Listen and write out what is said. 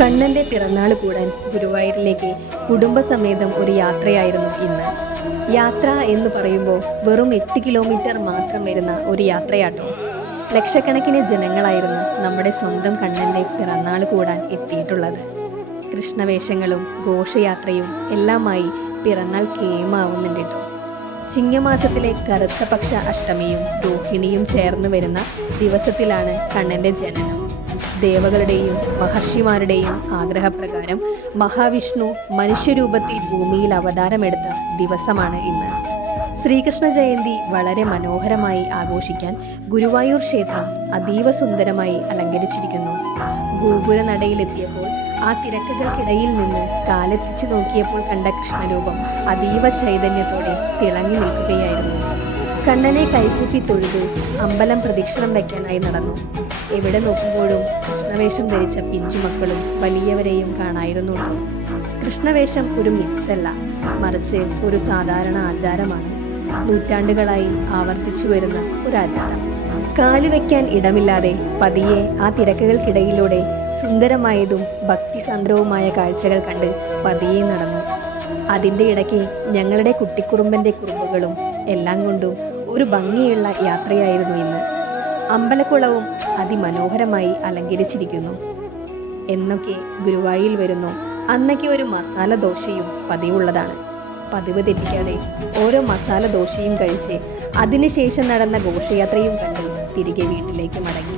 കണ്ണൻ്റെ പിറന്നാൾ കൂടാൻ ഗുരുവായൂരിലേക്ക് കുടുംബസമേതം ഒരു യാത്രയായിരുന്നു ഇന്ന്. യാത്ര എന്ന് പറയുമ്പോൾ വെറും 8 കിലോമീറ്റർ മാത്രം വരുന്ന ഒരു യാത്രയാട്ടോ. ലക്ഷക്കണക്കിന് ജനങ്ങളായിരുന്നു നമ്മുടെ സ്വന്തം കണ്ണൻ്റെ പിറന്നാൾ കൂടാൻ എത്തിയിട്ടുള്ളത്. കൃഷ്ണവേഷങ്ങളും ഘോഷയാത്രയും എല്ലാമായി പിറന്നാൾ കേമാവുന്നുണ്ട് കേട്ടോ. ചിങ്ങമാസത്തിലെ കറുത്ത പക്ഷ അഷ്ടമിയും രോഹിണിയും ചേർന്ന് വരുന്ന ദിവസത്തിലാണ് കണ്ണൻ്റെ ജനനം. ദേവകളുടെയും മഹർഷിമാരുടെയും ആഗ്രഹപ്രകാരം മഹാവിഷ്ണു മനുഷ്യരൂപത്തിൽ ഭൂമിയിൽ അവതാരമെടുത്ത ദിവസമാണ് ഇന്ന്. ശ്രീകൃഷ്ണ ജയന്തി വളരെ മനോഹരമായി ആഘോഷിക്കാൻ ഗുരുവായൂർ ക്ഷേത്രം അതീവ സുന്ദരമായി അലങ്കരിച്ചിരിക്കുന്നു. ഗോപുരനടയിലെത്തിയപ്പോൾ ആ തിരക്കുകൾക്കിടയിൽ നിന്ന് കാലെത്തിച്ചു നോക്കിയപ്പോൾ കണ്ട കൃഷ്ണരൂപം അതീവ ചൈതന്യത്തോടെ തിളങ്ങി നിൽക്കുകയായിരുന്നു. കണ്ണനെ കൈകൂപ്പി തൊഴുതു അമ്പലം പ്രദക്ഷിണം വയ്ക്കാനായി നടന്നു. എവിടെ നോക്കുമ്പോഴും കൃഷ്ണവേഷം ധരിച്ച പിഞ്ചുമക്കളും വലിയവരെയും കാണായിരുന്നുള്ളൂ. കൃഷ്ണവേഷം ഒരു മിത്തല്ല, മറിച്ച് ഒരു സാധാരണ ആചാരമാണ്. നൂറ്റാണ്ടുകളായി ആവർത്തിച്ചു വരുന്ന ഒരു ആചാരം. കാലുവെക്കാൻ ഇടമില്ലാതെ പതിയെ ആ തിരക്കുകൾക്കിടയിലൂടെ സുന്ദരമായതും ഭക്തിസാന്ദ്രവുമായ കാഴ്ചകൾ കണ്ട് പതിയെ നടന്നു. അതിൻ്റെ ഇടയ്ക്ക് ഞങ്ങളുടെ കുട്ടിക്കുറുമ്പൻ്റെ കുറുമ്പുകളും എല്ലാം കൊണ്ടും ഒരു ഭംഗിയുള്ള യാത്രയായിരുന്നു ഇന്ന്. അമ്പലക്കുളവും അതിമനോഹരമായി അലങ്കരിച്ചിരിക്കുന്നു. എന്നൊക്കെ ഗുരുവായൂരിൽ വരുന്നു അന്നൊക്കെ ഒരു മസാല ദോശയും പതിവുള്ളതാണ്. പതിവ് തെറ്റിക്കാതെ ഓരോ മസാല ദോശയും കഴിച്ച് അതിനുശേഷം നടന്ന ഘോഷയാത്രയും കണ്ട് തിരികെ വീട്ടിലേക്ക് മടങ്ങി.